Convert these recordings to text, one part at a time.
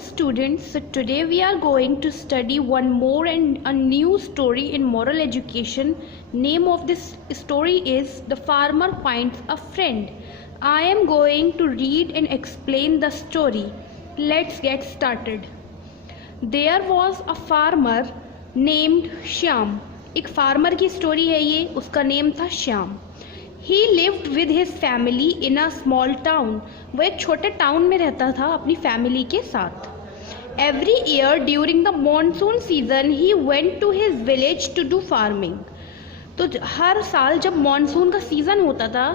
students, so today we are going to study one more and a new story in moral education. Name of this story is The Farmer Finds a Friend. I am going to read and explain the story. Let's get started. There was a farmer named Shyam. एक farmer की story है ये, उसका name था Shyam. He lived with his family in a small town. वो एक छोटे town में रहता था अपनी फैमिली के साथ. Every year during the monsoon season he went to his village to do farming. तो हर साल जब मॉनसून का सीज़न होता था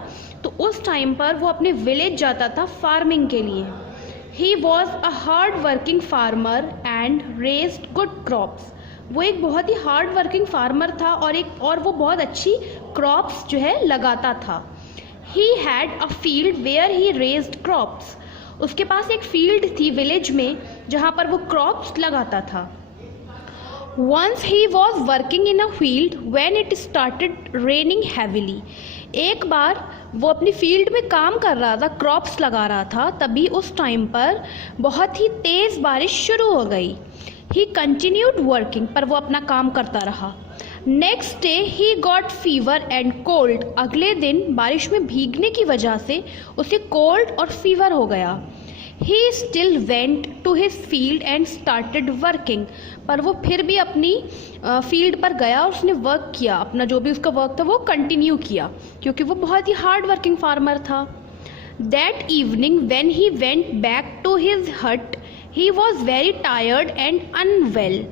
तो उस टाइम पर वो अपने विलेज जाता था फार्मिंग के लिए. He was a hard working farmer and raised good crops. वो एक बहुत ही हार्ड वर्किंग फार्मर था और वो बहुत अच्छी क्रॉप्स जो है लगाता था. He had a field where he raised crops. उसके पास एक फील्ड थी विलेज में जहाँ पर वो क्रॉप्स लगाता था. Once he was working in a field when it started raining heavily. एक बार वो अपनी फील्ड में काम कर रहा था, क्रॉप्स लगा रहा था, तभी उस टाइम पर बहुत ही तेज़ बारिश शुरू हो गई. ही कंटिन्यूड वर्किंग, पर वो अपना काम करता रहा. Next day he got fever and cold. अगले दिन बारिश में भीगने की वजह से उसे कोल्ड और फीवर हो गया. He still went to his field and started working. पर वो फिर भी अपनी फील्ड पर गया और उसने वर्क किया. अपना जो भी उसका वर्क था वो कंटिन्यू किया क्योंकि वो बहुत ही हार्ड वर्किंग फार्मर था. That evening when he went back to his hut he was very tired and unwell.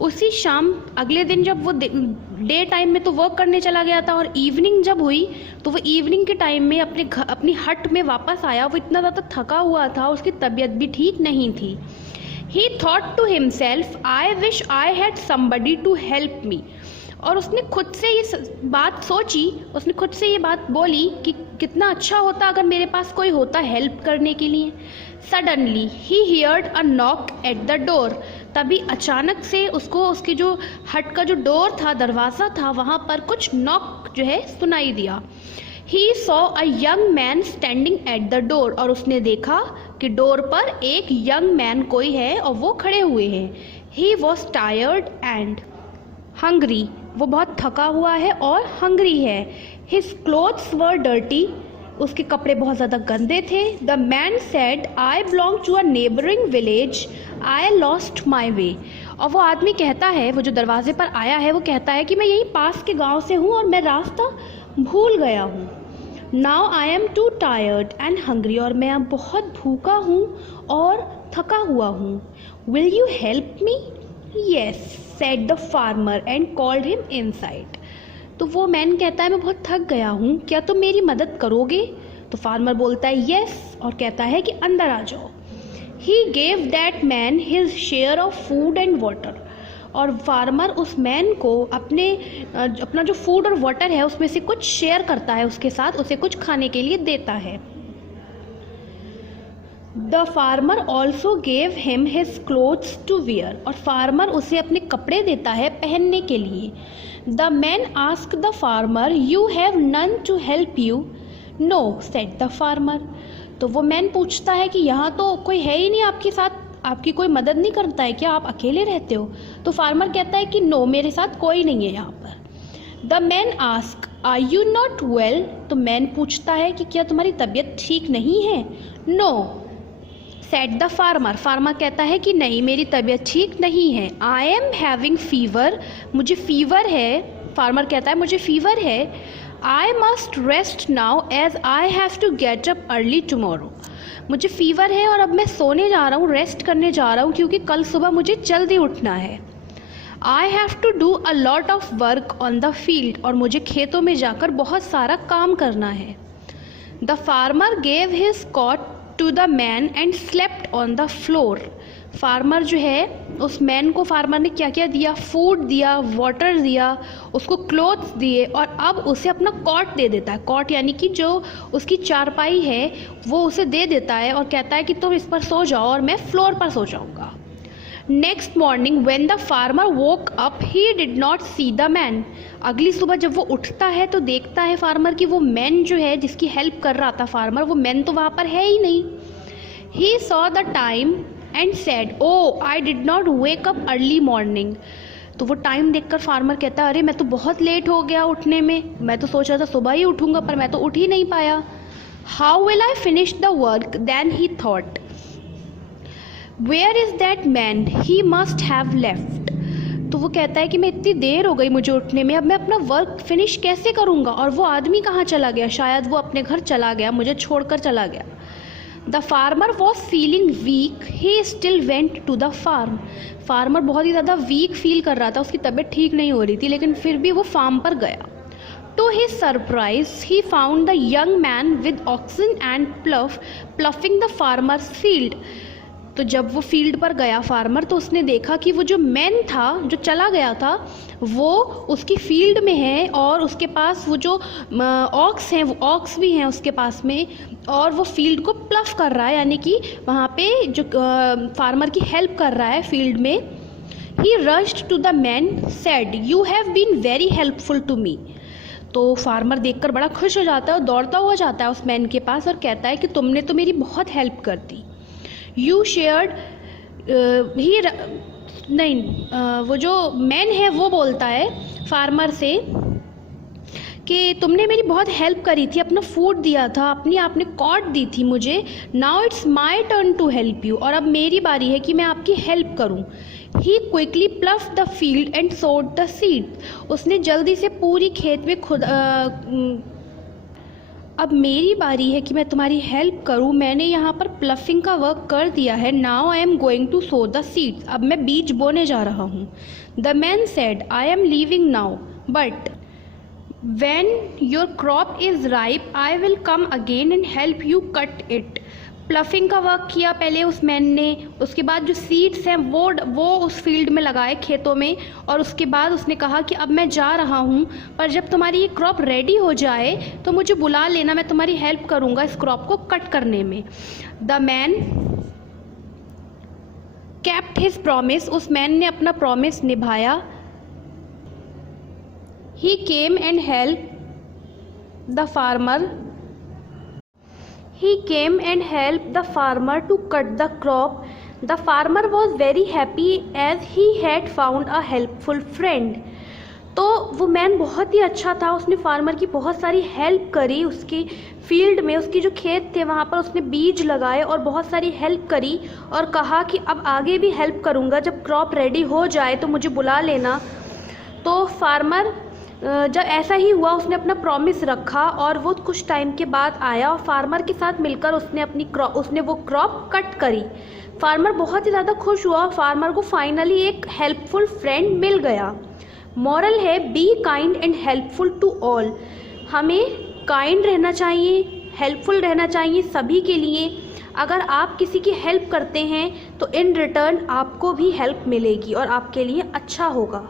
उसी शाम अगले दिन जब वो डे टाइम में तो वर्क करने चला गया था और इवनिंग जब हुई तो वो इवनिंग के टाइम में अपनी हट में वापस आया. वो इतना ज़्यादा थका हुआ था, उसकी तबीयत भी ठीक नहीं थी. He thought to himself I wish I had somebody to help me. और उसने खुद से ये बात सोची, उसने खुद से ये बात बोली कि कितना अच्छा होता अगर मेरे पास कोई होता हेल्प करने के लिए. Suddenly he heard a knock at the door. तभी अचानक से उसको उसकी जो हट का जो डोर था, दरवाज़ा था, वहाँ पर कुछ नॉक जो है सुनाई दिया. He saw a young man standing at the door. और उसने देखा कि डोर पर एक यंग मैन कोई है और वो खड़े हुए हैं. He was tired and hungry. वो बहुत थका हुआ है और हंग्री है. His clothes were dirty. उसके कपड़े बहुत ज़्यादा गंदे थे. The man said I belong to a neighbouring village, I lost my way. और वो आदमी कहता है, वो जो दरवाजे पर आया है वो कहता है कि मैं यहीं पास के गांव से हूँ और मैं रास्ता भूल गया हूँ. Now I M to tired and hungry. और मैं अब बहुत भूखा हूँ और थका हुआ हूँ. Will you help me? Yes said the farmer and called him inside. तो वो मैन कहता है मैं बहुत थक गया हूँ, क्या तुम मेरी मदद करोगे? तो फार्मर बोलता है यस और कहता है कि अंदर आ जाओ. He gave that man his share of food and water. और फार्मर उस मैन को अपना जो फूड और वाटर है उसमें से कुछ शेयर करता है उसके साथ, उसे कुछ खाने के लिए देता है. The farmer also gave him his clothes to wear. और फार्मर उसे अपने कपड़े देता है पहनने के लिए. The man ask the farmer you have none to help you? No said the farmer. तो वो मैन पूछता है कि यहाँ तो कोई है ही नहीं आपके साथ, आपकी कोई मदद नहीं करता है क्या, आप अकेले रहते हो? तो फार्मर कहता है कि नो, मेरे साथ कोई नहीं है यहाँ पर. The man ask are you not well. तो मैन पूछता है कि क्या तुम्हारी तबीयत ठीक नहीं है? No said the farmer. Farmer कहता है कि नहीं, मेरी तबीयत ठीक नहीं है. I am having fever. मुझे फीवर है. फार्मर कहता है मुझे फीवर है. I must rest now as I have to get up early tomorrow. मुझे फीवर है और अब मैं सोने जा रहा हूँ, रेस्ट करने जा रहा हूँ क्योंकि कल सुबह मुझे जल्दी उठना है. I have to do a lot of work on the field. और मुझे खेतों में जाकर बहुत सारा काम करना है. The farmer gave his cot to the man and slept on the floor. Farmer जो है उस मैन को फार्मर ने क्या क्या दिया, फूड दिया, वाटर दिया, उसको क्लोथ्स दिए और अब उसे अपना कॉट दे देता है. कॉट यानी कि जो उसकी चारपाई है वो उसे दे देता है और कहता है कि तुम इस पर सो जाओ और मैं फ्लोर पर सो जाऊँगा. Next morning when the farmer woke up he did not see the man. अगली सुबह जब वो उठता है तो देखता है फार्मर कि वो मैन जो है जिसकी हेल्प कर रहा था फार्मर, वो मैन तो वहाँ पर है ही नहीं. He saw the time and said, "Oh, I did not wake up early morning." तो वो टाइम देखकर फार्मर कहता है, अरे मैं तो बहुत लेट हो गया उठने में, मैं तो सोच रहा था सुबह ही उठूँगा पर मैं तो उठ ही नहीं पाया. How will I finish the work? Then he thought, Where is that man? He must have left. तो वो कहता है कि मैं इतनी देर हो गई मुझे उठने में, अब मैं अपना वर्क फिनिश कैसे करूँगा, और वो आदमी कहाँ चला गया, शायद वो अपने घर चला गया, मुझे छोड़कर चला गया. The farmer was feeling weak, he still went to the farm. Farmer बहुत ही ज़्यादा वीक फील कर रहा था, उसकी तबीयत ठीक नहीं हो रही थी, लेकिन फिर भी वो फार्म पर गया. To his surprise, he found the young man with oxen and ploughing the farmer's field. तो जब वो फील्ड पर गया फार्मर, तो उसने देखा कि वो जो मैन था जो चला गया था वो उसकी फील्ड में है, और उसके पास वो जो ऑक्स हैं, वो ऑक्स भी हैं उसके पास में, और वो फील्ड को प्लफ कर रहा है, यानी कि वहाँ पे जो फार्मर की हेल्प कर रहा है फील्ड में. He rushed to the man, said, "You have been very helpful to me." तो फार्मर देखकर बड़ा खुश हो जाता है और दौड़ता हुआ जाता है उस मैन के पास और कहता है कि तुमने तो मेरी बहुत हेल्प कर दी. यू शेयर्ड वो जो मैन है वो बोलता है फार्मर से कि तुमने मेरी बहुत हेल्प करी थी, अपना फूड दिया था, अपनी आपने कॉट दी थी मुझे. Now it's my turn to help you, और अब मेरी बारी है कि मैं आपकी हेल्प करूं. He quickly plough the field and sowed the seed. उसने जल्दी से पूरी खेत में अब मेरी बारी है कि मैं तुम्हारी हेल्प करूं, मैंने यहाँ पर प्लफिंग का वर्क कर दिया है. Now I am going to sow the seeds, अब मैं बीज बोने जा रहा हूँ. The man said, I am leaving now, but when your crop is ripe I will come again and help you cut it. Ploughing का work किया पहले उस मैन ने, उसके बाद जो सीड्स हैं वो उस फील्ड में लगाए खेतों में, और उसके बाद उसने कहा कि अब मैं जा रहा हूँ, पर जब तुम्हारी ये क्रॉप रेडी हो जाए तो मुझे बुला लेना, मैं तुम्हारी हेल्प करूँगा इस क्रॉप को कट करने में. The man kept his promise, उस मैन ने अपना प्रॉमिस निभाया. He came and helped the farmer. He came and helped the farmer to cut the crop. The farmer was very happy as he had found a helpful friend. तो वो man बहुत ही अच्छा था, उसने farmer की बहुत सारी हेल्प करी, उसकी फील्ड में उसकी जो खेत थे वहाँ पर उसने बीज लगाए और बहुत सारी हेल्प करी, और कहा कि अब आगे भी हेल्प करूँगा, जब क्रॉप रेडी हो जाए तो मुझे बुला लेना. तो फार्मर जब ऐसा ही हुआ उसने अपना प्रॉमिस रखा, और वो कुछ टाइम के बाद आया और फार्मर के साथ मिलकर उसने वो क्रॉप कट करी. फार्मर बहुत ही ज़्यादा खुश हुआ, फार्मर को फाइनली एक हेल्पफुल फ्रेंड मिल गया. मॉरल है, be kind and helpful to all. हमें काइंड रहना चाहिए, हेल्पफुल रहना चाहिए सभी के लिए. अगर आप किसी की हेल्प करते हैं तो इन रिटर्न आपको भी हेल्प मिलेगी और आपके लिए अच्छा होगा.